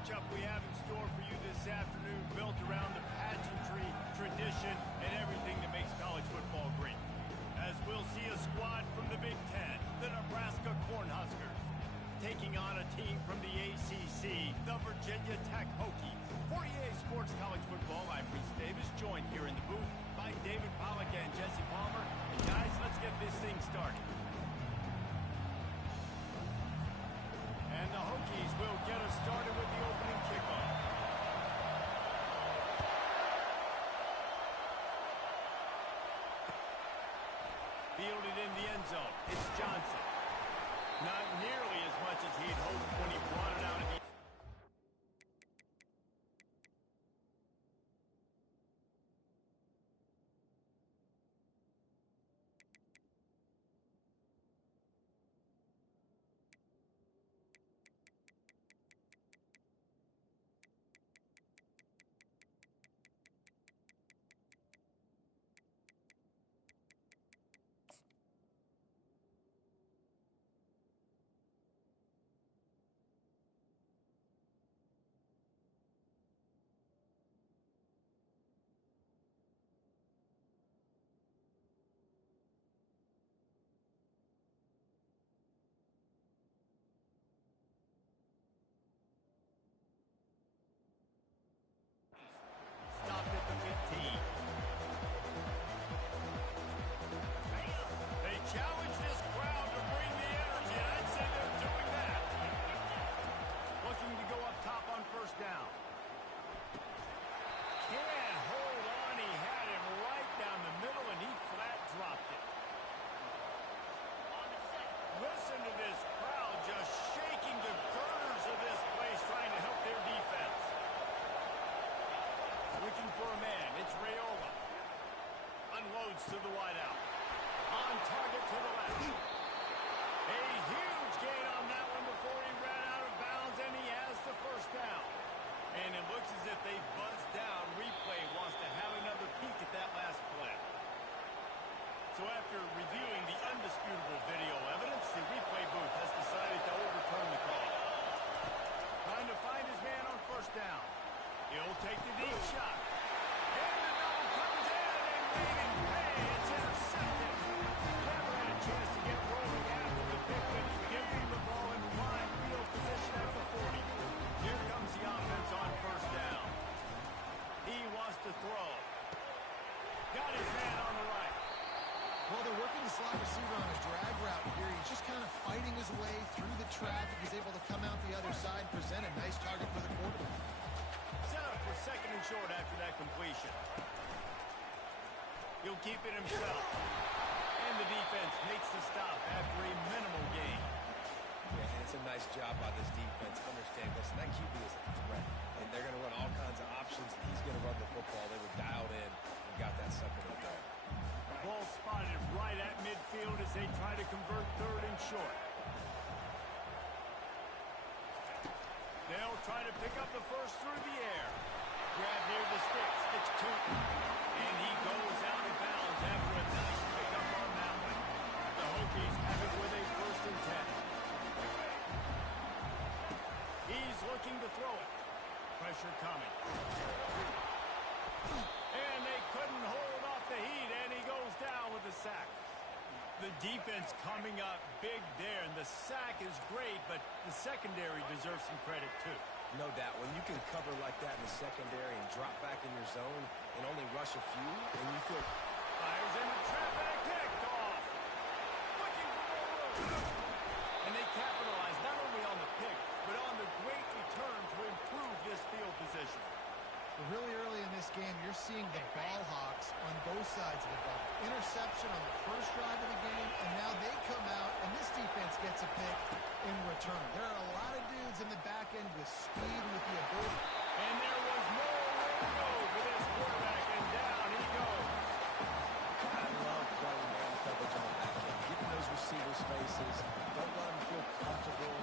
matchup we have in store for you this afternoon, built around the pageantry, tradition, and everything that makes college football great. As we'll see a squad from the Big Ten, the Nebraska Cornhuskers, taking on a team from the ACC, the Virginia Tech Hokies. For EA Sports College Football, I'm Reese Davis, joined here in the booth by David Pollack and Jesse Palmer. And guys, let's get this thing started. And the Hokies will get us started with the opening kickoff. Fielded in the end zone, it's Johnson. Not nearly as much as he'd hoped when he brought it out of the... Stopped at the 15. They challenge this crowd to bring the energy, and I'd say they're doing that. Looking to go up top on first down. Can't hold on. He had him right down the middle, and he flat dropped it. Listen to this crowd just shaking the girders of this place, trying to help their defense. Looking for a man, it's Raiola. Unloads to the wideout. On target to the left. A huge gain on that one before he ran out of bounds, and he has the first down. And it looks as if they buzzed down. Replay wants to have another peek at that last play. So after reviewing the undisputable video evidence, the replay booth has decided to overturn the call. Trying to find his man on first down. He'll take the deep shot. And the double comes in and made him pay. It's intercepted. Never had a chance to get rolling after the pick, but he gives him the ball in prime field position at the 40. Here comes the offense on first down. He wants to throw. Got his man on the right. Well, they're working the slot receiver on a drag route here. He's just kind of fighting his way through the traffic. He's able to come out the other side and present a nice target for the quarterback. Set up for second and short after that completion. He'll keep it himself. And the defense makes the stop after a minimal gain. Yeah, and it's a nice job by this defense. Understand, listen, that QB is a threat. And they're going to run all kinds of options. He's going to run the football. They were dialed in and got that second and goal. Ball spotted right at midfield as they try to convert third and short. They'll try to pick up the first through the air. Grab near the sticks. It's Tootin. And he goes out of bounds after a nice pickup on that one. The Hokies have it with a first and 10. He's looking to throw it. Pressure coming. And they couldn't hold off the heat, and he goes down with a sack. The defense coming up big there, and the sack is great, but the secondary deserves some credit too. No doubt. When you can cover like that in the secondary and drop back in your zone and only rush a few, and you feel... Fires in the trap and kicked off. Looking for more room. And they capitalize not only on the pick, but on the great return to improve this field position. Really early in this game, you're seeing the ball hawks on both sides of the ball. Interception on the first drive of the game, and now they come out, and this defense gets a pick in return. There are a lot of dudes in the back end with speed and with the ability. And there was more way to go for this quarterback, and down he goes. I love playing man coverage on the back end. Getting those receivers' faces. Don't let them feel comfortable.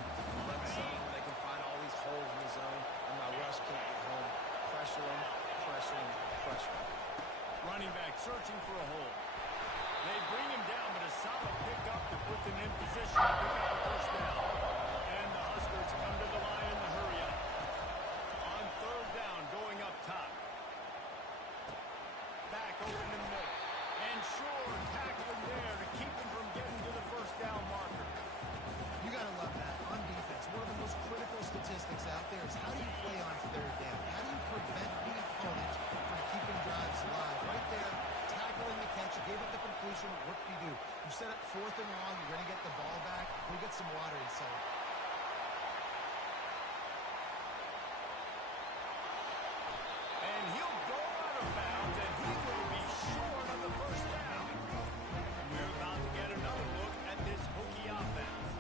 Let zone. They can find all these holes in the zone, and my rush can't get home. Pressure him, pressure him, pressure him. Running back searching for a hole. They bring him down, but a solid pickup to put them in position to pick up a first down. And the Huskers come to the line in the hurry up. statistics out there is how do you play on third down? How do you prevent the opponent from keeping drives alive? Right there, tackling the catch, you gave up the completion, what do? You set up 4th and long, you're going to get the ball back, go get some water inside. And he'll go out of bounds, and he will be short of the first down. We're about to get another look at this Hokie offense.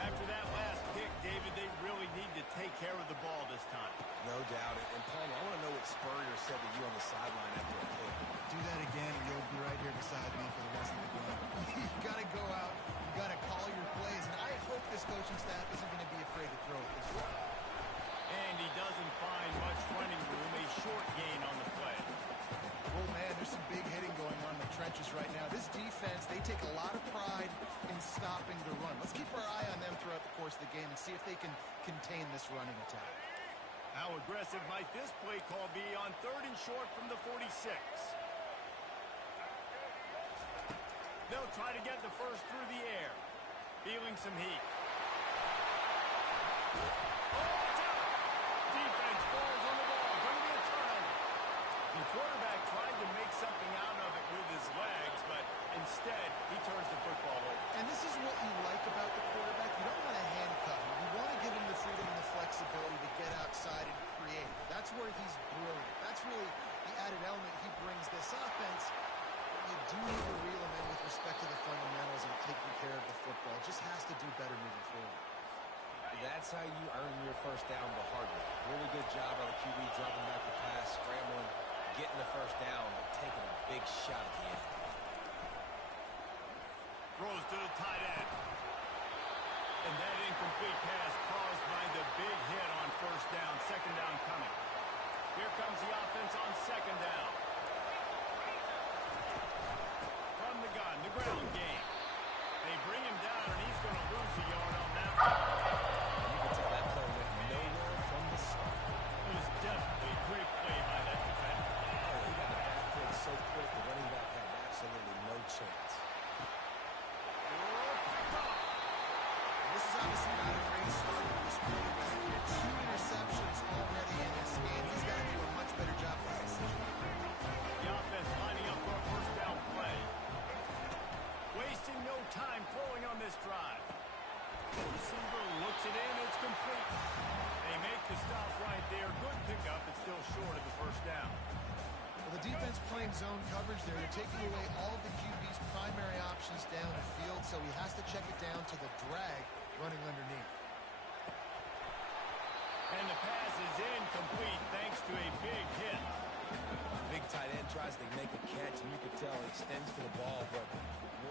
After that last pick, David, they really need to take care of the ball this time. No doubt. And Paul, I want to know what Spurrier said to you on the sideline after a pick. Do that again, and you'll be right here beside me for the rest of the game. You got to go out, you got to call your plays, and I hope this coaching staff isn't going to be afraid to throw it this way. And he doesn't find much running room, a short gain on the play. Oh, man, there's some big hitting going on in the trenches right now. This defense, they take a lot of pride in stopping the run. Let's keep our eye on them throughout the course of the game and see if they can contain this running attack. How aggressive might this play call be on 3rd and short from the 46? They'll try to get the first through the air. Feeling some heat. Oh, it's out! Defense falls on the ball. Going to be a turnover. The quarterback tried to make something out of it with his legs, but instead, he turns the football over. And this is what you like about the quarterback. You don't want to handcuff him. You want to give him the freedom and the flexibility to get outside and create. That's where he's brilliant. That's really the added element he brings this offense. But you do need to reel him in with respect to the fundamentals and taking care of the football. Just has to do better moving forward. That's how you earn your first down the hard way. Really good job by the QB dropping back the pass, scrambling, getting the first down, but taking a big shot at the end. Throws to the tight end. And that incomplete pass caused by the big hit on first down. 2nd down coming. Here comes the offense on 2nd down. From the gun, the ground game. They bring him down, and he's going to lose a yard on that one. And you can tell that play went nowhere from the start. It was definitely a great play by that defender. Oh, he got the backfield so quick, the running back had absolutely no chance. This is obviously not a great start for this quarterback. 2 interceptions already in this game. He's got to do a much better job this decision. The offense lining up for a first down play. Wasting no time throwing on this drive. The receiver looks it in. It's complete. They make the stop right there. Good pickup, but still short of the first down. Well, the defense playing zone coverage there. They're taking away all of the QB's primary options down the field, so he has to check it down to the drag running underneath. And the pass is incomplete thanks to a big hit. Big tight end tries to make a catch, and you can tell he extends to the ball, but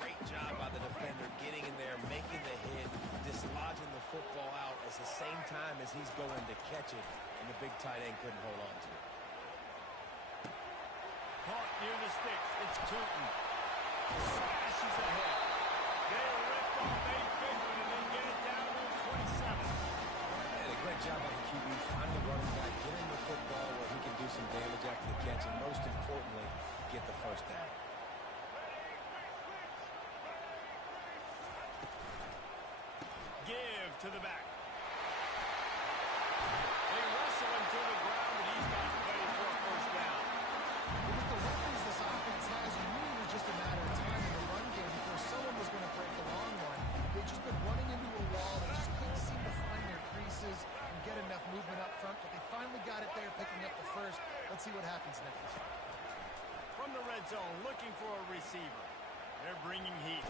great job by the defender getting in there, making the hit, dislodging the football out at the same time as he's going to catch it, and the big tight end couldn't hold on to it. Caught near the sticks. It's Tootin. Smashes ahead. They rip off a big one and then get it down to 27. And a great job by the QB, finding the running back, getting the football where he can do some damage after the catch, and most importantly, get the first down. Give to the back. They wrestle him to the ground, but he's got to play for a first down. With the weapons this offense has, you knew it was just a matter of time in the run game before someone was going to break the long one. They've just been running into a wall. They just couldn't seem to find their creases and get enough movement up front, but they finally got it there, picking up the first. Let's see what happens next. From the red zone, looking for a receiver. They're bringing heat.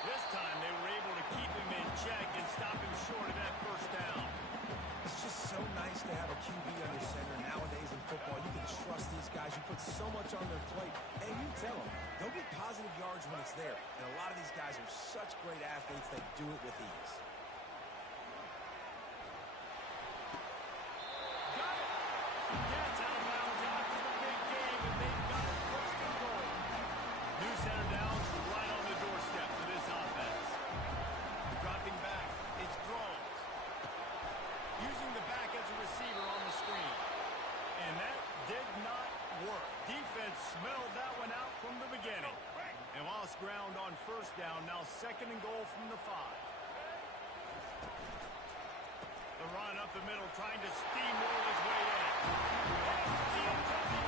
This time they were able to keep him in check and stop him short of that first down. It's just so nice to have a QB under center. Nowadays in football, you can trust these guys. You put so much on their plate, and you tell them, they'll get positive yards when it's there. And a lot of these guys are such great athletes, they do it with ease. Got it! Gets out of bounds after the big game, and they've got it first and goal. New center downs right on the doorstep for this offense. Dropping back, it's Drones. Using the back as a receiver on the screen. And that did not work. Defense smelled that one out from the beginning. And lost ground on first down, now 2nd and goal from the 5. The run up up the middle, trying to steamroll his way in. Empty into the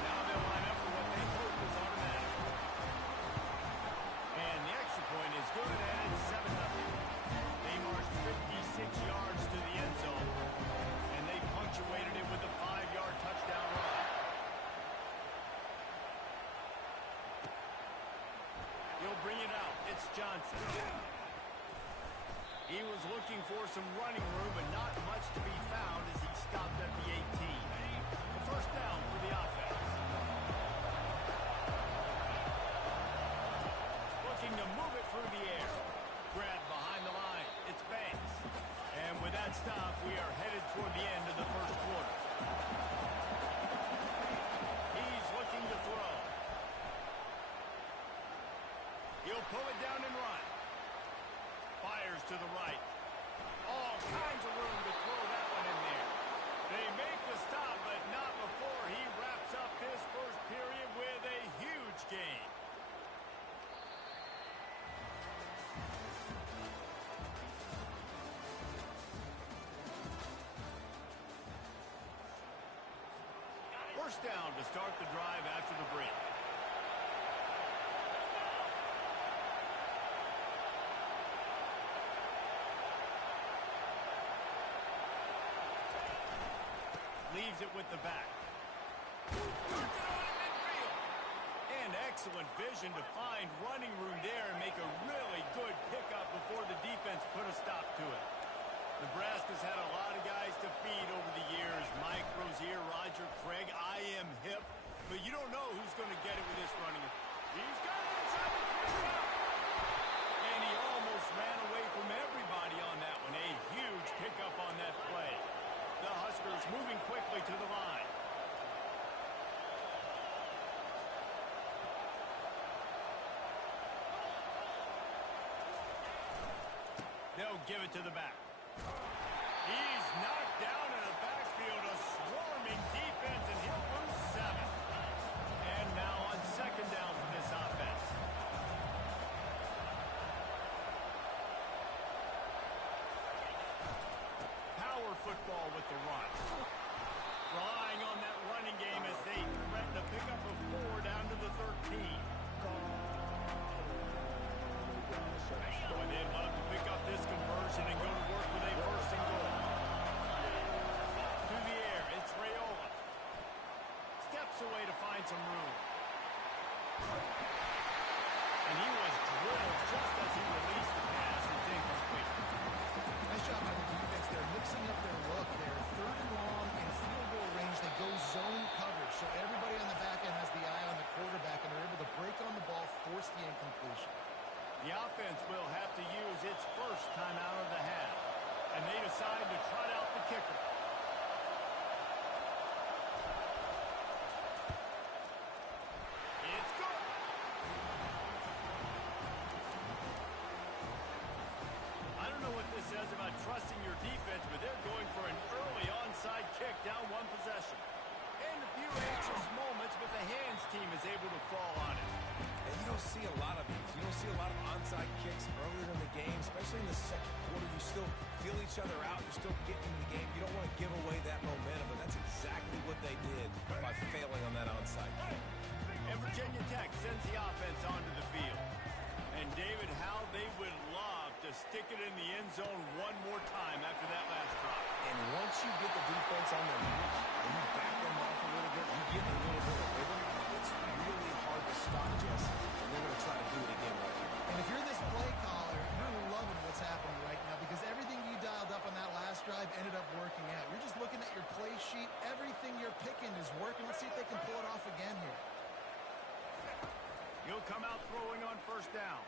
Now they'll line up for what they hope is automatic. And the extra point is good, and it's 7-0. They marched 56 yards to the end zone, and they punctuated it with a 5-yard touchdown run. He'll bring it out. It's Johnson. He was looking for some running room, but not much to be found as he stopped at the 18. The first down for the offense. Looking to move it through the air. Grab behind the line. It's Banks. And with that stop, we are headed toward the end of the first quarter. He's looking to throw. He'll pull it down and run. Fires to the right. All kinds of room to throw that one in there. They make the stop, but not before he wraps up this first period with a huge gain. First down to start the drive after the break. Leaves it with the back. And excellent vision to find running room there and make a really good pickup before the defense put a stop to it. Nebraska's had a lot of guys to feed over the years. Mike Rozier, Roger Craig, I am hip. But you don't know who's going to get it with this running. He's got it inside the 3. And he almost ran away from everybody on that one. A huge pickup on that play. The Huskers moving quickly to the line. They'll give it to the back. He's knocked down in the backfield, a swarming defense, and he'll lose 7. And now on second down for this offense. Power football with the run. Relying on that running game as they threaten a pickup of 4 down to the 13. They'd love to pick up this conversion and go to work with a first and goal. Through the air, it's Raiola. Steps away to find some room. And he was drilled just as he released the pass. It's incomplete. Nice job by the defense there, mixing up their look there. 3rd and long in field goal range. They go zone coverage, so everybody on the back end has the eye on the quarterback, and they're able to break on the ball, force the incompletion. The offense will have to use its first time out of the half, and they decide to trot out the kicker. It's good. I don't know what this says about trusting your defense, but they're going for an early onside kick down 1 possession. And a few anxious moments, but the hands team is able to fall on it. And you don't see a lot of these. You don't see a lot of onside kicks earlier in the game, especially in the second quarter. You still feel each other out. You're still getting in the game. You don't want to give away that momentum, but that's exactly what they did by failing on that onside kick. And Virginia Tech sends the offense onto the field. And David, how they would love to stick it in the end zone one more time after that last drop. And once you get the defense on their feet and you back them off a little bit, you get a little bit of rhythm, it's really hard to stop, Jesse. And they're going to try to do it again right here. And if you're this play caller, you're loving what's happening right now because everything you dialed up on that last drive ended up working out. You're just looking at your play sheet. Everything you're picking is working. Let's see if they can pull it off again here. He'll come out throwing on first down.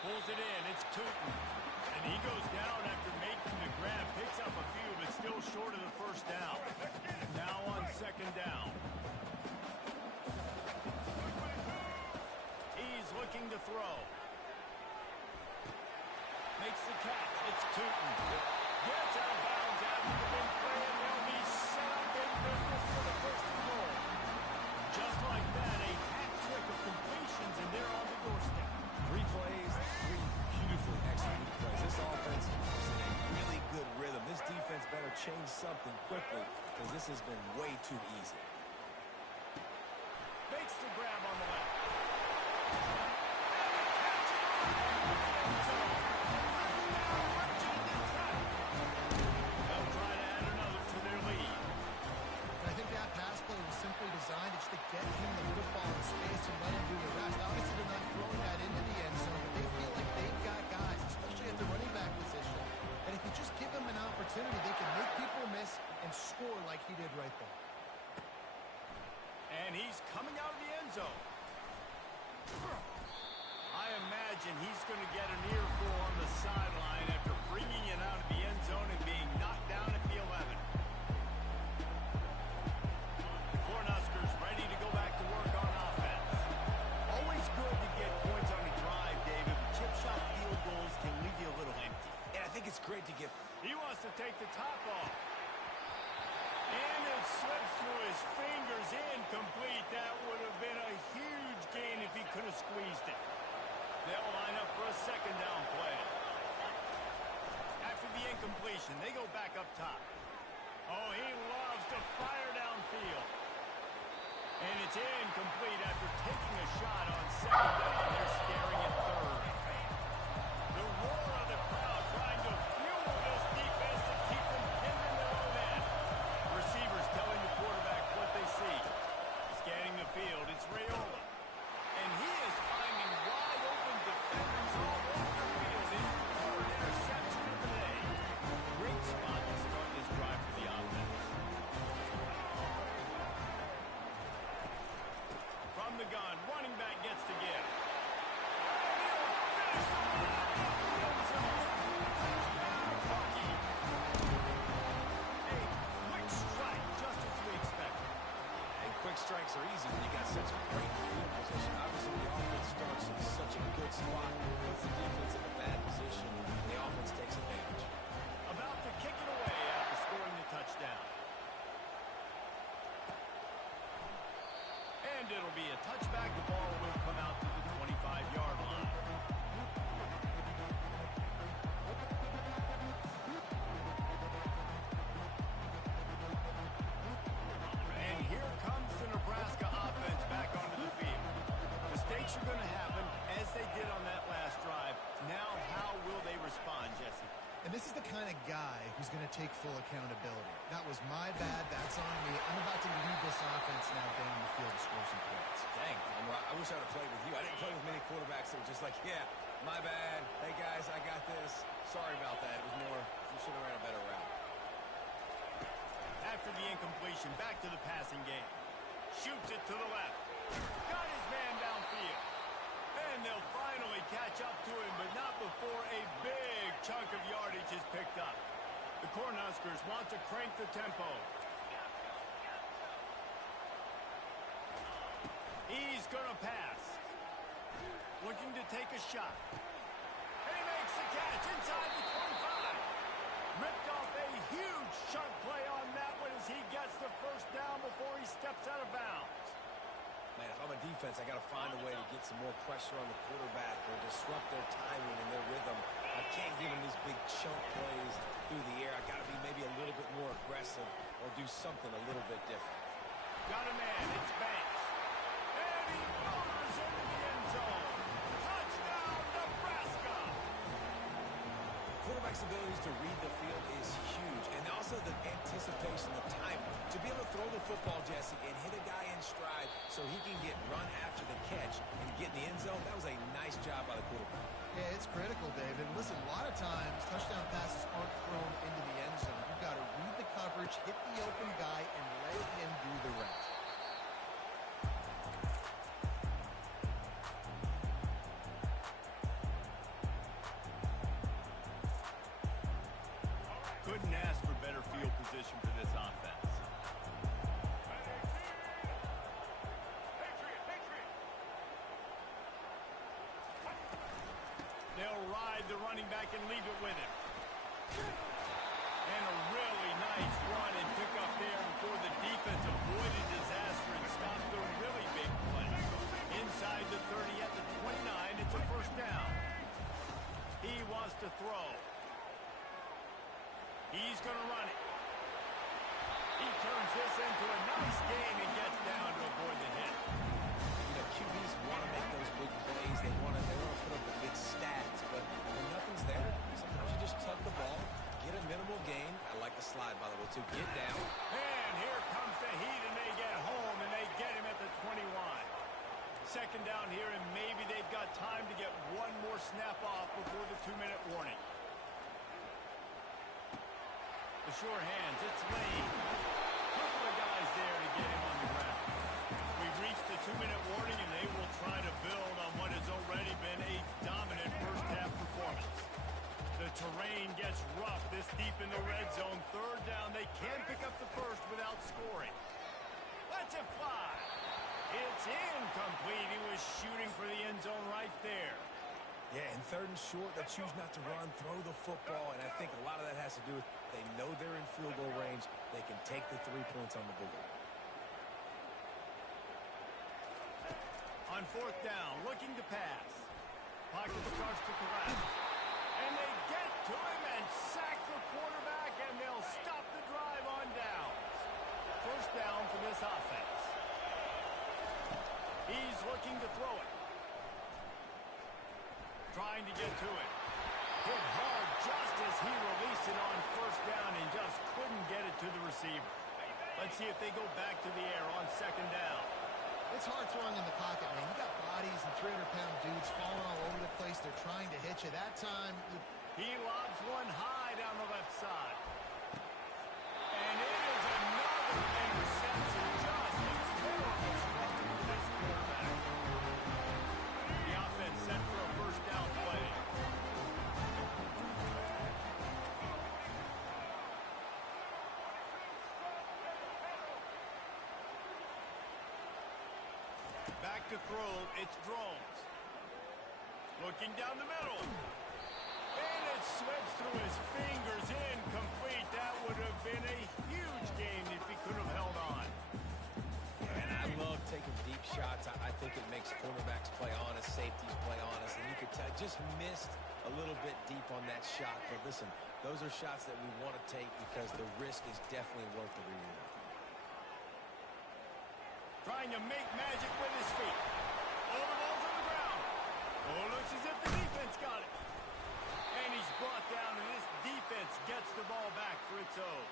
Pulls it in. It's Tootin. And he goes down after making the grab. Picks up a few, but still short of the first down. Now on second down. He's looking to throw. Makes the catch. It's Tootin. Gets out of bounds after the big play, and they'll be set up in business for the first and goal. Just like that, a hat trick of completions, and they're on the doorstep. something quickly because this has been way too easy. Makes the grab on the left. They'll try to add another to their lead. I think that pass play was simply designed just to get him the football in space and let him do the rest. Obviously, they're not throwing that into the end zone, but they feel like they've got guys, especially at the running back position, and if you just give them an opportunity, they can make people miss and score like he did right there. And he's coming out of the end zone. I imagine he's going to get an earful on the sideline after bringing it out of the end zone and being knocked down at the 11. The Cornhuskers ready to go back to work on offense. Always good to get points on a drive, David. Chip shot field goals can leave you a little empty. And I think it's great to get... He wants to take the top off. And it slips through his fingers, incomplete. That would have been a huge gain if he could have squeezed it. They'll line up for a second down play. After the incompletion, they go back up top. Oh, he loves to fire downfield. And it's incomplete after taking a shot on second down. They're scaring at third. The roar of the crowd trying to fuel this defense to keep them pinned in their own end. Receivers telling the quarterback what they see. Scanning the field, it's Raiola. And he is finding wide open defenders all over the field. His third interception of the day. Great spot to start this drive for the offense. From the gun, running back gets to give. Strikes are easy when you got such a great field position. Obviously, the offense starts in such a good spot, puts the defense in a bad position, and the offense takes advantage. About to kick it away after scoring the touchdown. And it'll be a touchback. The ball will come out to the 25-yard line. And here comes the Nebraska offense back onto the field. Mistakes are going to happen, as they did on that last drive. Now, how will they respond, Jesse? And this is the kind of guy who's going to take full accountability. That was my bad. That's on me. I'm about to lead this offense now down the field to score some points. Dang, I wish I would have played with you. I didn't play with many quarterbacks that were just like, yeah, my bad. Hey, guys, I got this. Sorry about that. It was more, you should have ran a better route. After the incompletion, back to the passing game. Shoots it to the left. Got his man downfield. And they'll finally catch up to him, but not before a big chunk of yardage is picked up. The Cornhuskers want to crank the tempo. He's going to pass. Looking to take a shot. And he makes the catch inside the 25. Ripped off a huge chunk play on that one as he gets the first down before he steps out of bounds. Man, if I'm a defense, I got to find a way to get some more pressure on the quarterback or disrupt their timing and their rhythm. I can't give them these big chunk plays through the air. I got to be maybe a little bit more aggressive or do something a little bit different. Got a man. It's Banks. And he bombers into the end zone. Touchdown, Nebraska! Quarterback's abilities to read the field is huge, and also the anticipation, the timing. To be able to throw the football, Jesse, and hit a guy in stride so he can get run after the catch and get in the end zone, that was a nice job by the quarterback. Yeah, it's critical, David. Listen, a lot of times touchdown passes aren't thrown into the end zone. You've got to read the coverage, hit the open guy, and let him do the rest. Couldn't ask for better field position for this offense. They'll ride the running back and leave it with him. And a really nice run and pick up there before the defense avoided disaster and stopped the really big play. Inside the 30 at the 29, it's a first down. He wants to throw. He's going to run it. turns this into a nice gain and gets down to avoid the hit. You know, QBs want to make those big plays. They want to put up the big stats, but when nothing's there, sometimes you just tuck the ball, get a minimal gain. I like the slide, by the way, too. Get down. And here comes the heat, and they get home, and they get him at the 21. Second down here, and maybe they've got time to get one more snap off before the 2-minute warning. The sure hands, it's Lane. Couple of guys there to get him on the ground. We've reached the 2-minute warning, and they will try to build on what has already been a dominant first-half performance. The terrain gets rough this deep in the red zone. Third down, they can pick up the first without scoring. Let's it fly. It's incomplete. He was shooting for the end zone right there. Yeah, and third and short, they choose not to run, throw the football, and I think a lot of that has to do with they know they're in field goal range. They can take the 3 points on the board. On fourth down, looking to pass. Pocket starts to collapse. And they get to him and sack the quarterback, and they'll stop the drive on down. First down for this offense. He's looking to throw it. Trying to get to it. Hit hard just as he released it on first down and just couldn't get it to the receiver. Let's see if they go back to the air on second down. It's hard throwing in the pocket, man. You got bodies and 300-pound dudes falling all over the place. They're trying to hit you. That time, he lobs one high down the left side. And it is another interception. Just a terrible struggle for this quarterback. The offense set for a first down play. Back to throw, it's Drones. Looking down the middle. And it slips through his fingers, incomplete. That would have been a huge gain if he could have held on. And I love taking deep shots. I think it makes cornerbacks play honest, safeties play honest, and you could tell just missed a little bit deep on that shot. But listen, those are shots that we want to take because the risk is definitely worth the reward. Trying to make magic with his feet. All the balls on the ground. Oh, looks as if the defense got it. And he's brought down, and this defense gets the ball back for its own.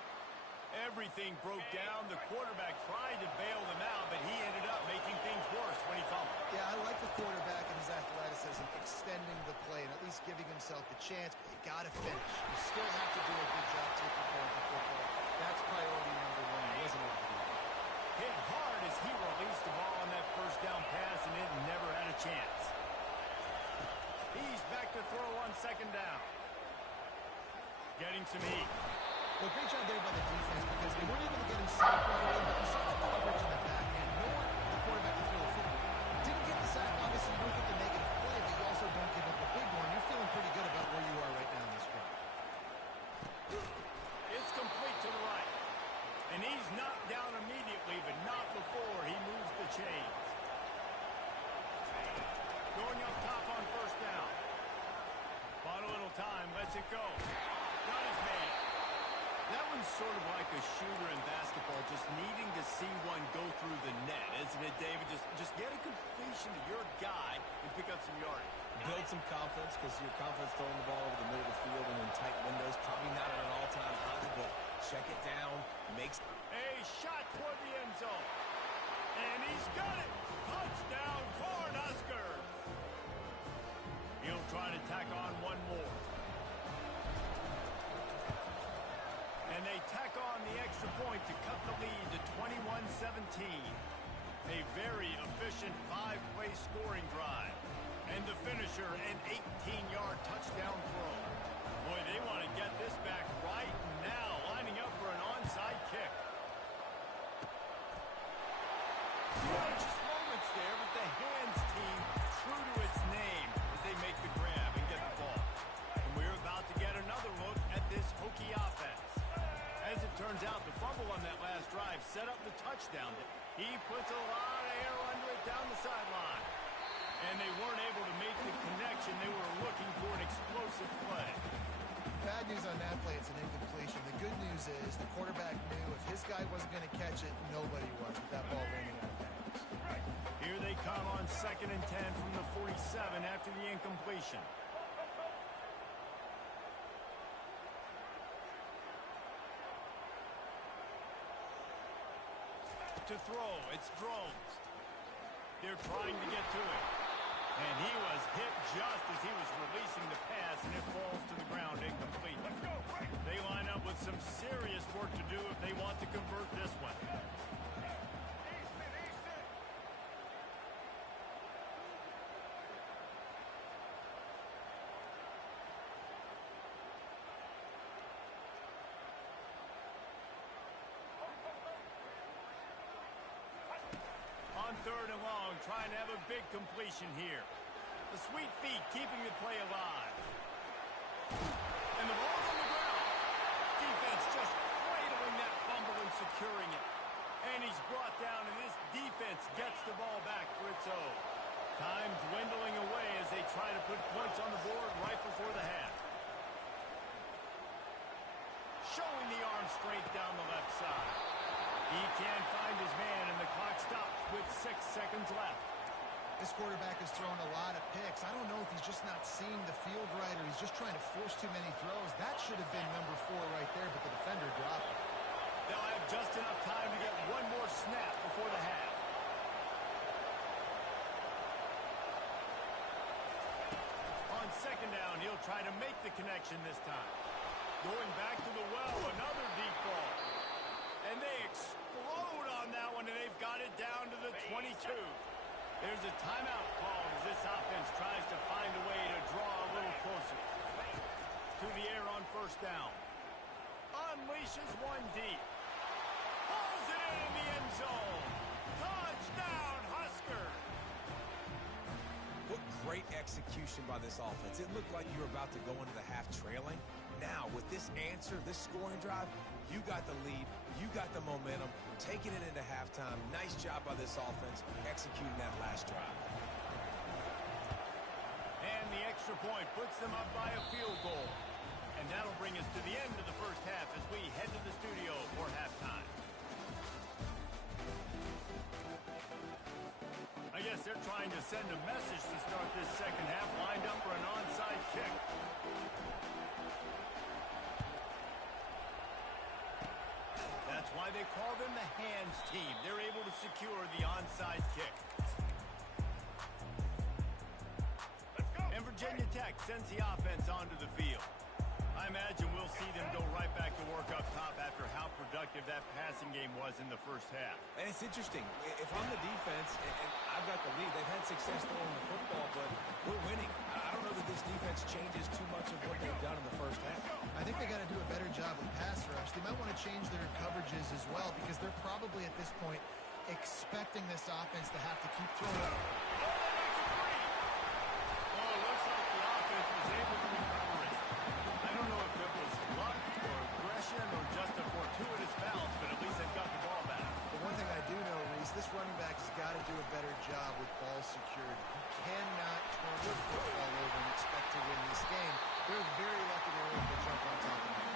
Everything broke down. The quarterback tried to bail them out, but he ended up making things worse when he fumbled. yeah, I like the quarterback and his athleticism, extending the play and at least giving himself the chance, but you got to finish. You still have to do a good job taking care of the football. That's priority number one. He wasn't able to do that. Hit hard as he released the ball on that first down pass, and it never had a chance. He's back to throw on second down. Getting some heat. Well, great job there by the defense because they weren't able to get him sacked right away, but you saw the coverage in the back end. No one, the quarterback, can throw the football. Didn't get the sack. Obviously, you don't get the negative play, but you also don't give up a big one. You're feeling pretty good about where you are right now in this drive. It's complete to the right. And he's knocked down immediately, but not before he moves the chains. Going up top on first down. Bought a little time, lets it go. Got his man. That one's sort of like a shooter in basketball, just needing to see one go through the net, isn't it, David? Just get a completion to your guy and pick up some yardage. Build some confidence because your confidence throwing the ball over the middle of the field and in tight windows, probably not at an all-time high, but check it down, makes... A shot toward the end zone. And he's got it. Touchdown, Cornhuskers. He'll try to tack on one more. And they tack on the extra point to cut the lead to 21-17. A very efficient 5-play scoring drive. And the finisher, an 18-yard touchdown throw. Boy, they want to get this back right now, lining up for an onside kick. Gorgeous moments there with the hands team true to its name as they make the grab and get the ball. And we're about to get another look at this Hokie offense. As it turns out, the fumble on that last drive set up the touchdown. He puts a lot of air under it down the sideline. And they weren't able to make the connection. They were looking for an explosive play. bad news on that play, it's an incompletion. The good news is the quarterback knew if his guy wasn't going to catch it, nobody was with that ball landing out of bounds. Here they come on 2nd and 10 from the 47 after the incompletion. To throw, it's Drones. They're trying to get to him. And he was hit just as he was releasing the pass, and it falls to the ground incomplete. They line up with some serious work to do if they want to convert this one. On 3rd and long, trying to have a big completion here. The sweet feet keeping the play alive. And the ball's on the ground. Defense just cradling that fumble and securing it. And he's brought down, and this defense gets the ball back for its own. Time dwindling away as they try to put points on the board right before the half. Showing the arm strength down the left side. He can't find his man, and the clock stops with 6 seconds left. This quarterback has thrown a lot of picks. I don't know if he's just not seeing the field right or he's just trying to force too many throws. That should have been number 4 right there, but the defender dropped it. They'll have just enough time to get one more snap before the half. On 2nd down, he'll try to make the connection this time. Going back to the well, another deep ball. And they explode on that one, and they've got it down to the 22. There's a timeout called as this offense tries to find a way to draw a little closer. To the air on 1st down. Unleashes one deep. Pulls it in the end zone. Touchdown, Husker! What great execution by this offense. It looked like you were about to go into the half trailing. Now, with this answer, this scoring drive, you got the lead, you got the momentum, taking it into halftime. Nice job by this offense, executing that last drive. And the extra point puts them up by a field goal. And that'll bring us to the end of the first half as we head to the studio for halftime. I guess they're trying to send a message to start this second half, lined up for an onside kick. That's why they call them the hands team. They're able to secure the onside kick. And Virginia Tech sends the offense onto the field. I imagine we'll see them go right back to work up top after how productive that passing game was in the first half. And it's interesting. If I'm the defense and I've got the lead, they've had success throwing the football, but we're winning. I don't know that this defense changes too much of what they've done in the first half. I think they got to do a better job with pass rush. They might want to change their coverages as well because they're probably at this point expecting this offense to have to keep throwing it. Well, it looks like the offense was able to recover it. I don't know if it was luck or aggression or just a fortuitous bounce, but at least they've got the ball back. The one thing I do know, Reese, this running back has got to do a better job with ball security. He cannot turn the football over and expect to win this game. They're very lucky they were able to jump on top of him.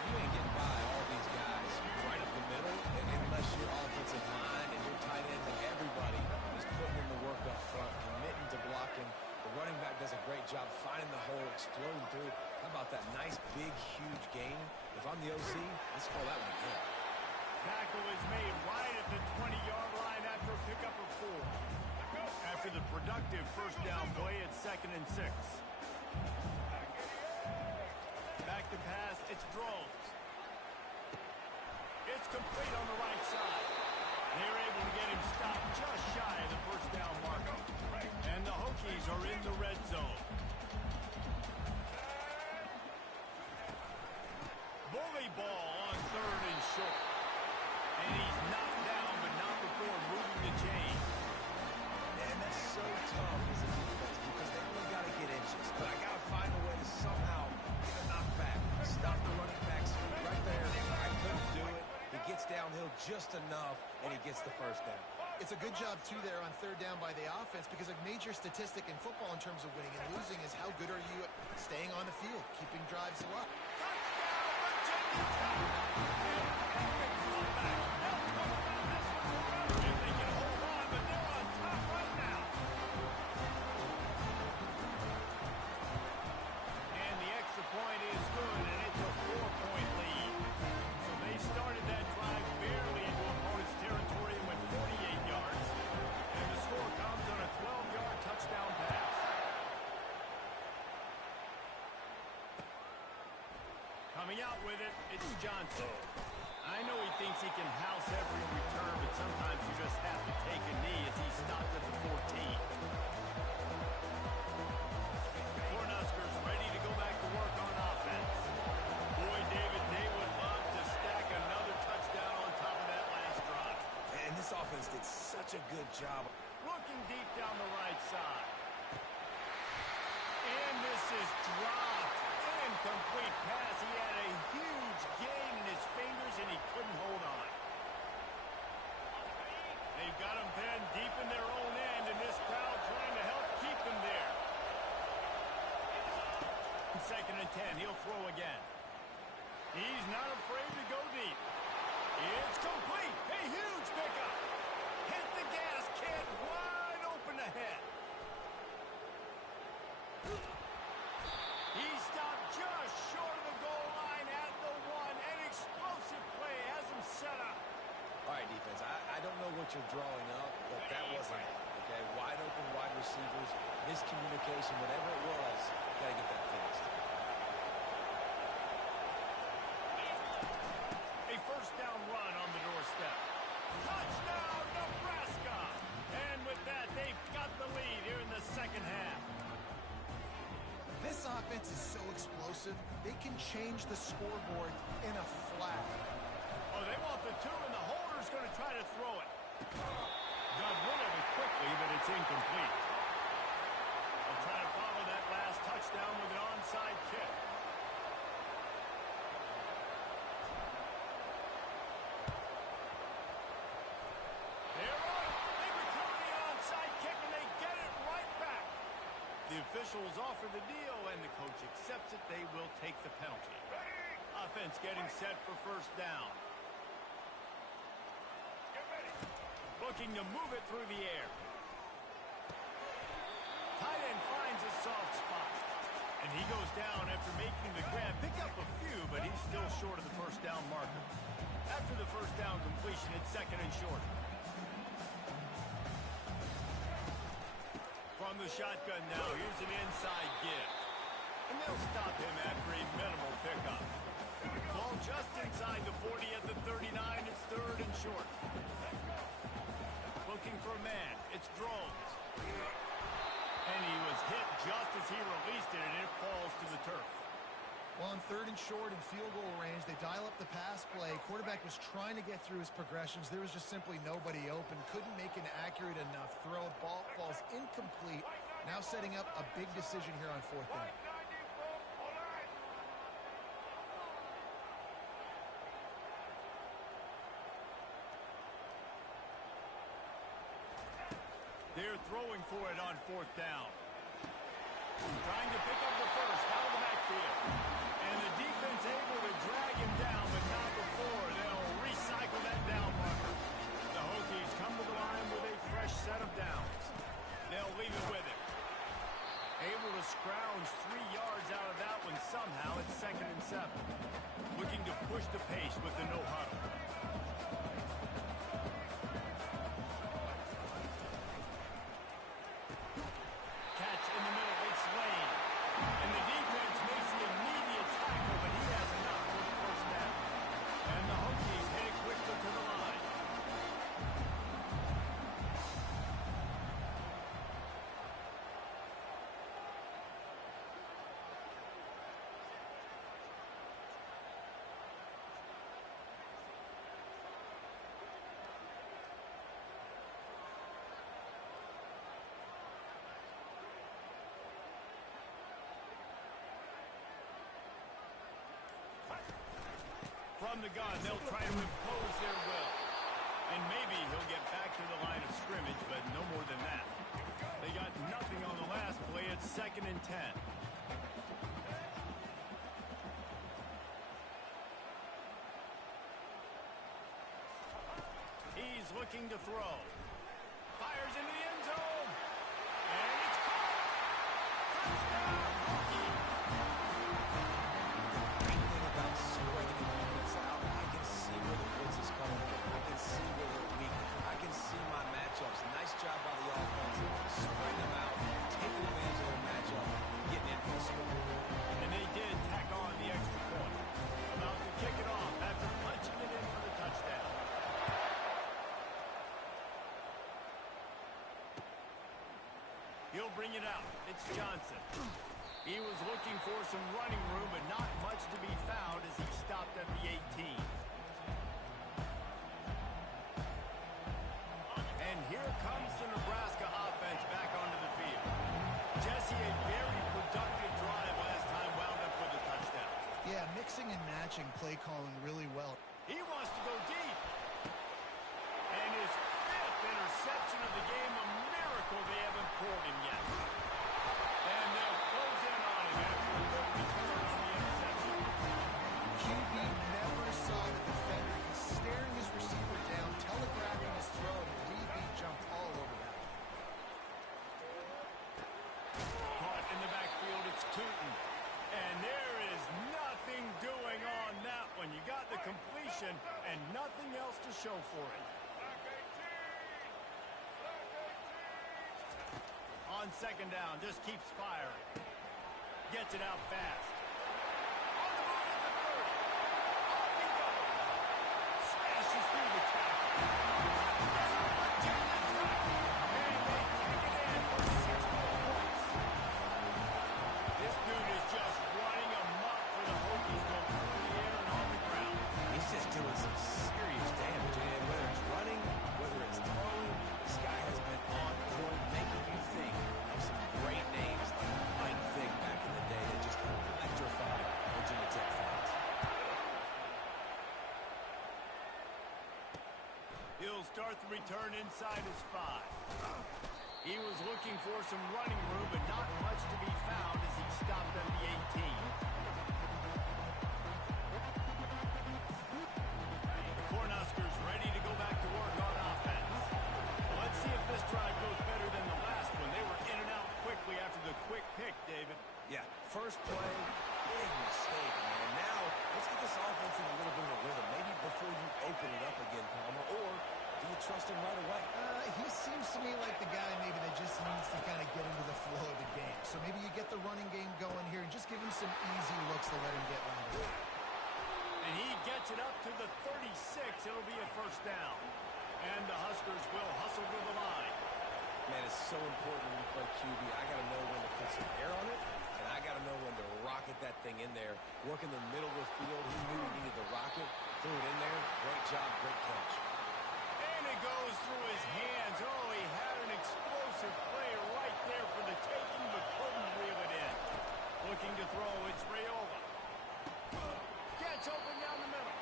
You ain't getting by all these guys right up the middle unless your offensive line and your tight end and everybody is putting in the work up front, committing to blocking. The running back does a great job finding the hole, exploding through. How about that nice, big, huge gain? If I'm the OC, let's call that one again. Tackle is made right at the 20-yard line after a pickup of 4. After the productive first down play at 2nd and 6. Back to pass, it's Drones. It's complete on the right side. They're able to get him stopped just shy of the first down marker. And the Hokies are in the red zone. Bully ball on 3rd and short. And he's knocked down, but not before moving the chain. And that's so tough as a defense because they only got to get inches. But I got to find a way to somehow get a knockback. Stop the running backs right there. I couldn't do it. He gets downhill just enough, and he gets the first down. It's a good job, too, there on third down by the offense because a major statistic in football in terms of winning and losing is how good are you at staying on the field, keeping drives alive. Point is good, and it's a 4-point lead. So they started that drive barely into opponent's territory and went 48 yards. And the score comes on a 12-yard touchdown pass. Coming out with it, it's Johnson. I know he thinks he can house every return, but sometimes you just have to take a knee as he stopped at the 14. Cornhuskers ready to go back to work on offense. Boy, David, they would love to stack another touchdown on top of that last drive. And this offense did such a good job. Looking deep down the right side. And this is dropped. Incomplete pass. He had a huge gain in his fingers, and he couldn't hold on. They've got him pinned deep in their own end, and this crowd trying to help keep them there. 2nd and 10. He'll throw again. He's not afraid to go deep. It's complete. A huge pickup. Hit the gas, kid. Wide open ahead. He stopped just short of the goal line at the 1. An explosive play has him set up. All right, defense, I don't know what you're drawing up, but that wasn't it, okay? Wide open wide receivers, miscommunication, whatever it was, got to get that fixed. A first down run on the doorstep. Touchdown, Nebraska! And with that, they've got the lead here in the second half. This offense is so explosive, they can change the scoreboard in a flash. Oh, they want the 2, and the holder's going to try to throw it. Got rid of it quickly, but it's incomplete. They'll try to follow that last touchdown with an onside kick. They're on it. They recover the onside kick, and they get it right back. The officials offer the deal, and the coach accepts it. They will take the penalty. Offense getting set for first down. Looking to move it through the air. Tight end finds a soft spot. And he goes down after making the grab. Picked up a few, but he's still short of the first down marker. After the first down completion, it's 2nd and short. From the shotgun now, here's an inside give. And they'll stop him after a minimal pickup. Ball just inside the 40 at the 39. It's 3rd and short. Looking for a man. It's Drones. And he was hit just as he released it, and it falls to the turf. Well, on 3rd and short and field goal range, they dial up the pass play. Quarterback was trying to get through his progressions. There was just simply nobody open. Couldn't make an accurate enough throw. Ball falls incomplete. Now setting up a big decision here on 4th down. They're throwing for it on 4th down. Trying to pick up the first out of the backfield. And the defense able to drag him down, but not before. They'll recycle that down marker. The Hokies come to the line with a fresh set of downs. They'll leave it with it. Able to scrounge 3 yards out of that one somehow. It's 2nd and 7. Looking to push the pace with the no huddle. Catch in the middle. It's Lane. And the defense makes the immediate tackle, but he has enough for the first down. And the Hokies head quickly to the line. From the gun, they'll try to impose their will. And maybe he'll get back to the line of scrimmage, but no more than that. They got nothing on the last play. It's 2nd and 10. He's looking to throw. Fires into the end zone. And it's caught. Touchdown, Hokie. Great thing about spreading the defense out, I can see where the blitz is coming from. I can see where they're weak. I can see my matchups. Nice job by the offense. Spread them out, taking advantage of their matchup, getting in for the score. And they did tack on the extra point. About to kick it off after punching it in for the touchdown. He'll bring it out. It's Johnson. He was looking for some running room, but not much to be found as he stopped at the 18. And here comes the Nebraska offense back onto the field. Jesse, a very productive drive last time, wound up with a touchdown. Yeah, mixing and matching play calling really well. He wants to go deep. And his 5th interception of the game, a miracle they haven't pulled him yet. And they'll close in on him after a good return on the interception. QB never saw the defender. He's staring his receiver down, telegraphing his throw, and the DB jumped all over that. Caught in the backfield, it's Tootin. And there is nothing doing on that one. You got the completion and nothing else to show for it. On 2nd down, just keeps firing. Gets it out fast. On the move at the 30. Off he goes. Smashes through the tackle. And they take it in for 6 more points. This dude is just running amok for the Hokies, both through the air and on the ground. He's just doing some serious damage, and whether it's running, whether it's throwing, this guy has been on point, making you think of some great names like Mike Vick back in the day that just electrified Virginia Tech fans. He'll start the return inside his 5. He was looking for some running room, but not much to be found as he stopped at the 18. The Cornhuskers ready to go back to work on offense. Let's see if this drive goes better than the last one. They were in and out quickly after the quick pick, David. Yeah, first play, big mistake, man. Now, let's get this offense in a little bit of a rhythm. Maybe before you open it up again, Palmer, or do you trust him right away? He seems to me like the guy maybe that just needs to kind of get into the flow of the game. So maybe you get the running game going here and just give him some easy looks to let him get rounded up. And he gets it up to the 36. It'll be a 1st down. And the Huskers will hustle to the line. Man, it's so important when you play QB. I got to know when to put some air on it, and I got to know when to rocket that thing in there. Work in the middle of the field. He knew he needed the rocket. Threw it in there. Great job, great catch. And it goes through his hands. Oh, he had an explosive play right there for the taking, but couldn't reel it in. Looking to throw, it's Raiola. Gets open down the middle.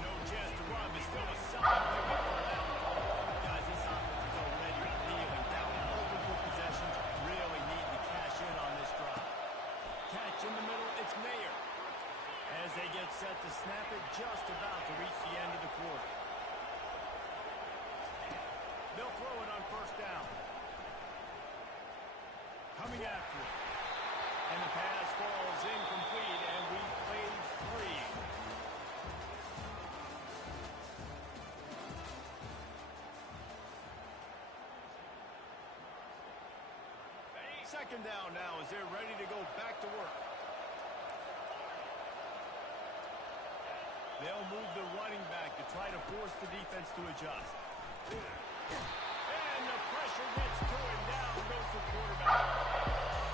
No chance to run, but still a solid pickup for an outlaw. Guys, this offense is already reeling down multiple possessions. Really need to cash in on this drive. Catch in the middle, it's Mayer. As they get set to snap it, just about to reach the end of the quarter. They'll throw it on 1st down. Coming after it. And the pass falls incomplete, and we played 3. 2nd down now as they're ready to go back to work. They'll move the running back to try to force the defense to adjust. And the pressure gets to him. Down goes the quarterback.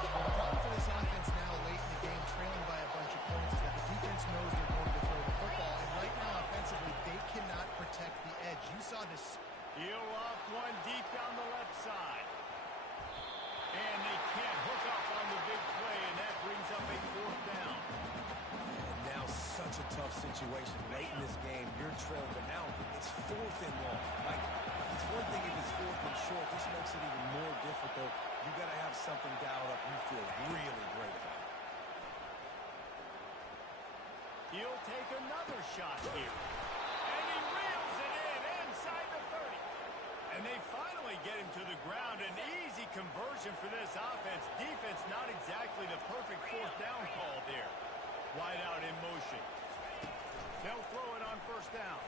The problem for this offense now late in the game, trailing by a bunch of points, is that the defense knows they're going to throw the football. And right now, offensively, they cannot protect the edge. You saw this. He'll off one deep down the left side. And they can't hook up on the big play, and that brings up a 4th down. And now such a tough situation late in this game. You're trailing, but now it's It's 4th and long. Like, it's one thing if it's 4th and short. This makes it even more difficult. You got to have something dialed up you feel really great about. He'll take another shot here. And he reels it in inside the 30. And they finally get him to the ground. An easy conversion for this offense. Defense not exactly the perfect 4th down call there. Wide out in motion. They'll throw it on 1st down.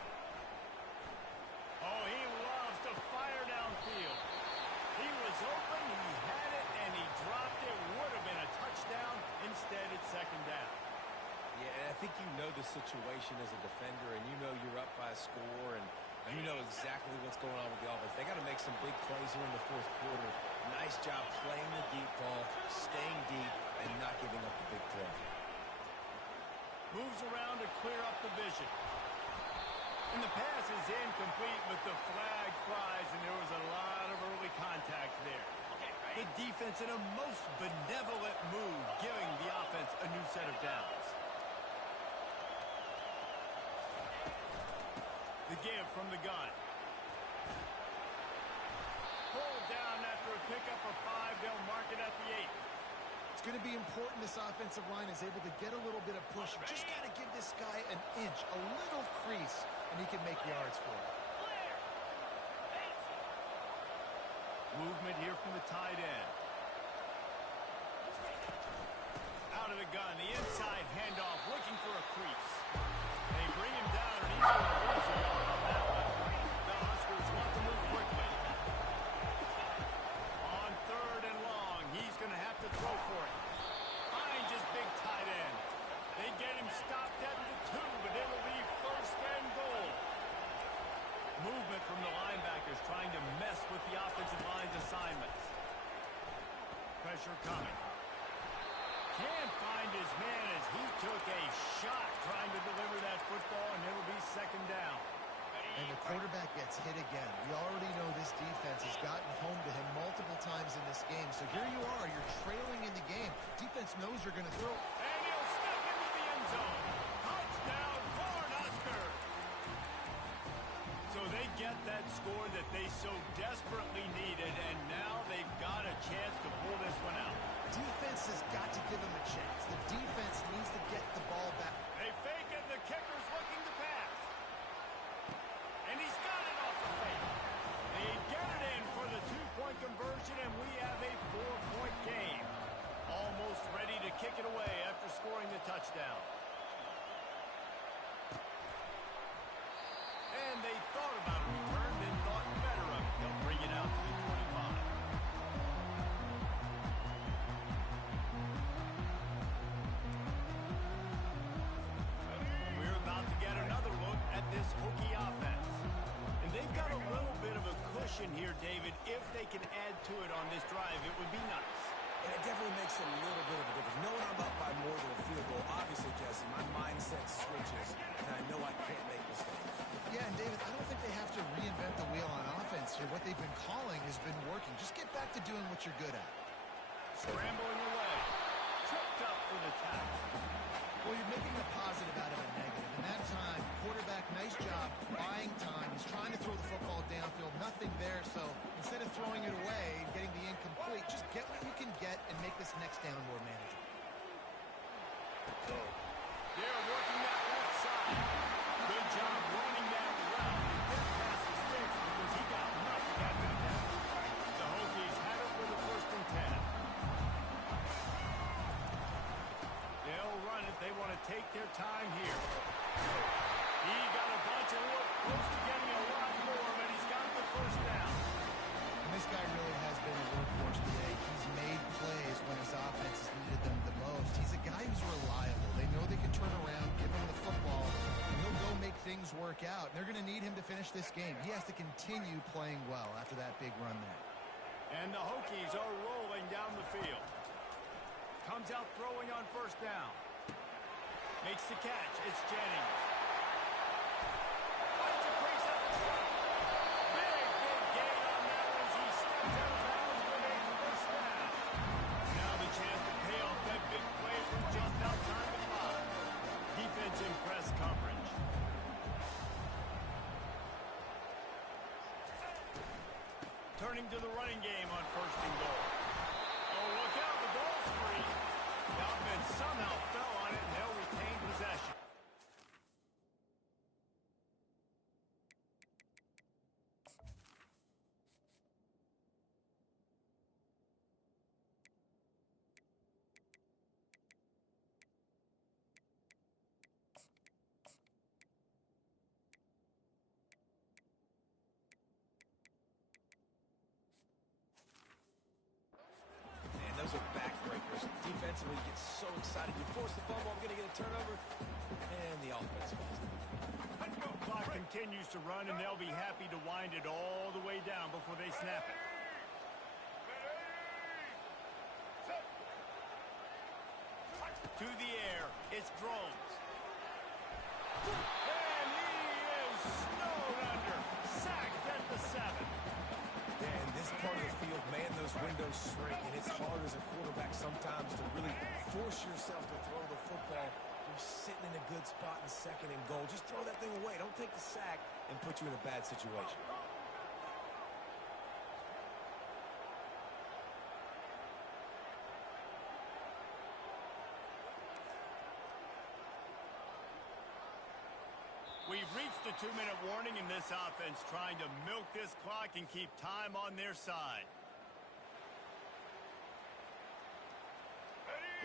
Oh, he loves to fire downfield. He was open, he had it, and he dropped it. Would have been a touchdown. Instead, it's 2nd down. Yeah, and I think you know the situation as a defender, and you know you're up by a score, and you know exactly what's going on with the offense. They got to make some big plays here in the 4th quarter. Nice job playing the deep ball, staying deep, and not giving up the big play. Moves around to clear up the vision. And the pass is incomplete, but the flag flies, and there was a lot of early contact there. The defense in a most benevolent move, giving the offense a new set of downs. The give from the gun. Pulled down after a pickup of 5. They'll mark it at the 8. It's going to be important this offensive line is able to get a little bit of push. You just got to give this guy an inch, a little crease, and he can make yards for it. Movement here from the tight end. Out of the gun, the inside handoff, looking for a crease. They bring him down, and he's going to lose it on that one. The Huskers want to move quickly. On 3rd and long, he's going to have to throw for it. Finds his big tight end. They get him stopped at the 2, but it will be 1st and goal. Movement from the linebackers trying to mess with the offensive line's assignments. Pressure coming. Can't find his man as he took a shot trying to deliver that football, and it'll be 2nd down. And the quarterback gets hit again. We already know this defense has gotten home to him multiple times in this game. So here you are, you're trailing in the game. Defense knows you're going to throw. And he'll step into the end zone. Touchdown, Cornhusker. So they get that score that they so desperately needed, and now they've got a chance to pull this one out. Defense has got to give him a chance. The defense needs to get the ball back. They fake it, the kicker's looking to pass. And he's got it off the fake. They get it in for the 2-point conversion, and we have a 4-point game. Almost ready to kick it away after scoring the touchdown. And they thought about a return, then thought better of it. They'll bring it out to the 25. We're about to get another look at this Hokie offense. And they've got a little bit of a cushion here, David. If they can add to it on this drive, it would be nice. And it definitely makes a little bit of a difference. Knowing I'm up by more than a field goal, obviously, Jesse, my mindset switches, and I know I can't make mistakes. Yeah, and David, I don't think they have to reinvent the wheel on offense here. What they've been calling has been working. Just get back to doing what you're good at. Scrambling away. Tripped up for the tackle. Well, you're making a positive out of a negative. And that time, quarterback, nice job, buying time. He's trying to throw the football downfield. Nothing there, so instead of throwing it away and getting the incomplete, just get what you can get and make this next down more manageable. They're working that left side. Good job running that route. His pass is fixed because he got nothing after that. The Hokies had it for the 1st and 10. They'll run it. They want to take their time here. He got a bunch of work, close to getting a lot more, but he's got the 1st down. And this guy really has been a workhorse today. He's made plays when his offense has needed them the most. He's a guy who's reliable. They know they can turn around, give him the football, and he'll go make things work out. They're going to need him to finish this game. He has to continue playing well after that big run there. And the Hokies are rolling down the field. Comes out throwing on 1st down. Makes the catch. It's Jennings. Finds a crease at the 20. Big gain on that one as he steps out of bounds with a 1st down. Now the chance to pay off that big play from just outside the 5. Defense in press coverage. turning to the running game on 1st and goal. Oh, look out, the ball's free. The offense somehow fell on it, and they'll retain possession. Those are backbreakers. Defensively, you get so excited. You force the fumble, I'm going to get a turnover, and the offense falls. Clock continues to run, and they'll be happy to wind it all the way down before they snap it. To the air, it's Drones. And he is snowed under. Sacked at the 7. And this part of the field, man, those windows shrink, and it's hard as a quarterback sometimes to really force yourself to throw the football. You're sitting in a good spot in 2nd and goal. Just throw that thing away. Don't take the sack and put you in a bad situation. We've reached the 2-minute warning, and this offense trying to milk this clock and keep time on their side.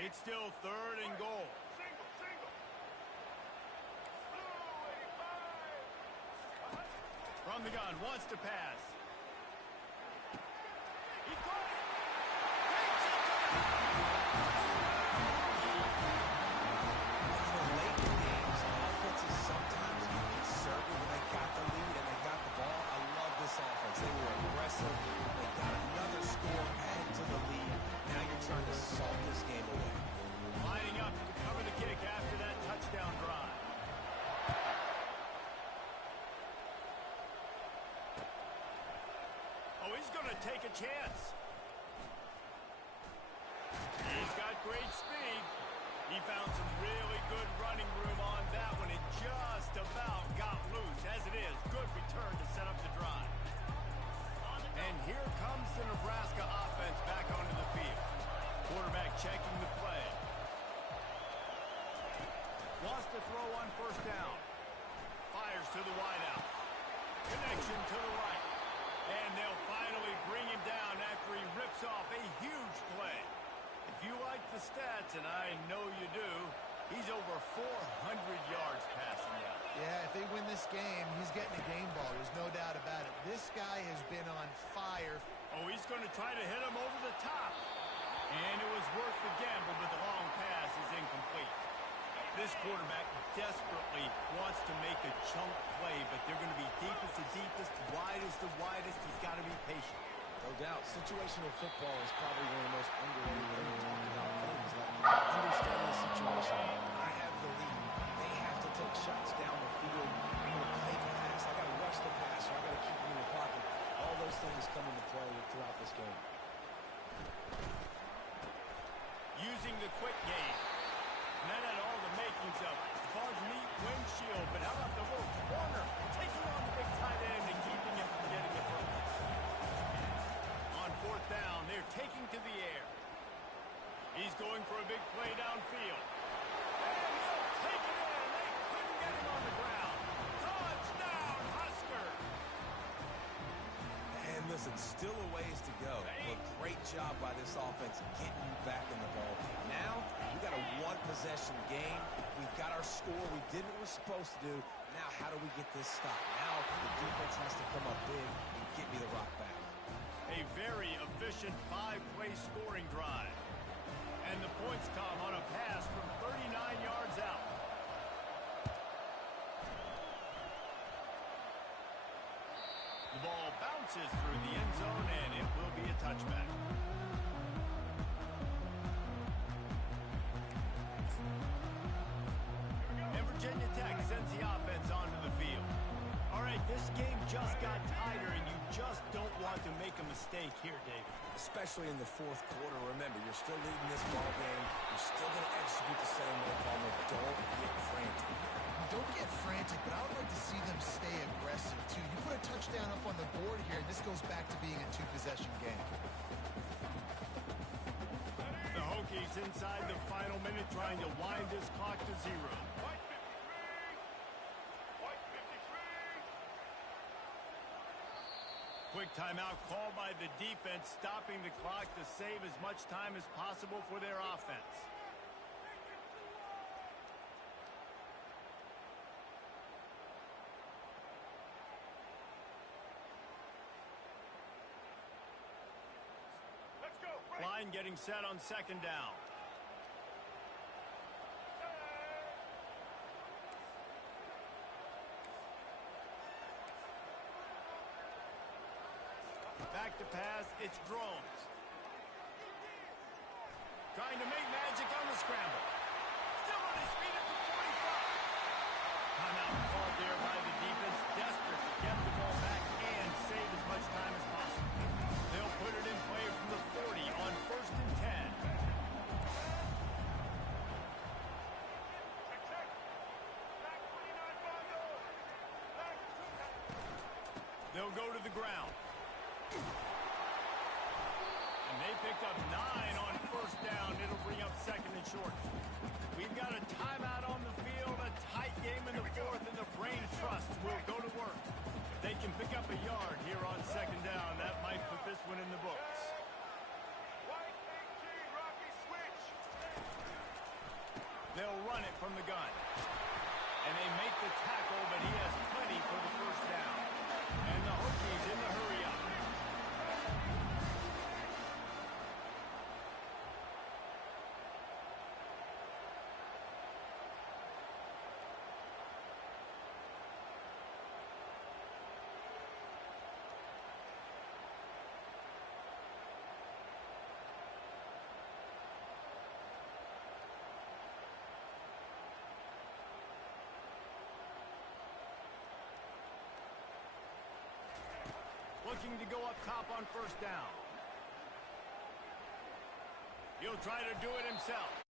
It's still 3rd and goal. From the gun, wants to pass. He caught it. Late in games, offenses sometimes get conservative when they got the lead and they got the ball. I love this offense. They were aggressive. They got another score added to the lead. Now you're trying to salt this game away. Lining up to cover the kick after that touchdown drive. Oh, he's going to take a chance. He's got great speed. He found some really good running room on that one. It just about got loose. As it is, good return to set up the drive. And here comes the Nebraska offense back onto the field. Quarterback checking the play. Wants to throw on 1st down. Fires to the wideout. Connection to the right. And they'll finally bring him down after he rips off a huge play. If you like the stats, and I know you do, he's over 400 yards passing now. Yeah, if they win this game, he's getting a game ball. There's no doubt about it. This guy has been on fire. Oh, he's going to try to hit him over the top. And it was worth the gamble, but the long pass is incomplete. This quarterback desperately wants to make a chunk play, but they're going to be deepest to deepest, widest to widest. He's got to be patient. No doubt. Situational football is probably one of the most underrated talked about things. Like understanding the situation. I have the lead. They have to take shots down the field. I'm going to play the pass. I got to rush the pass, or I got to keep him in the pocket. All those things come into play throughout this game. Using the quick game. And that had all the makings of bug meat windshield. But how about the little corner? Taking on the big tight end and keeping him from getting it first. On 4th down, they're taking to the air. He's going for a big play downfield. And he'll take it in. They couldn't get him on the ground. Touchdown, Huskers! And listen, still a ways to go. But great job by this offense getting back in the ball. Now, we got a one-possession game. We've got our score. We did what we're supposed to do. Now, how do we get this stopped? Now, the defense has to come up big and get me the rock back. A very efficient 5-play scoring drive. And the points come on a pass from 39 yards out. The ball bounces through the end zone, and it will be a touchback. And Virginia Tech sends the offense onto the field. All right, this game just got tighter, and you just don't want to make a mistake here, David. Especially in the 4th quarter. Remember, you're still leading this ball game. You're still going to execute the same way, Palmer. Don't get frantic. don't get frantic, but I would like to see them stay aggressive, too. You put a touchdown up on the board here, and this goes back to being a two-possession game. The Hokies inside the final minute trying to wind this clock to 0. Quick timeout called by the defense, stopping the clock to save as much time as possible for their offense. Line getting set on second down. Back to pass, it's drones. Trying to make magic on the scramble. Still on his feet at the 45. Timeout called there by the defense, desperate to get the ball back and save as much time as possible. They'll put it in play from the 40 on 1st and 10. They'll go to the ground. And they picked up 9 on 1st down. It'll bring up 2nd and short. We've got a timeout on the field, a tight game in the 4th, and the brain trust will go to work. If they can pick up a yard here on 2nd down, that might put this one in the books. They'll run it from the gun. And they make the tackle, but he has plenty for the 1st down. And the Hokies in the hurry up. Looking to go up top on 1st down. He'll try to do it himself.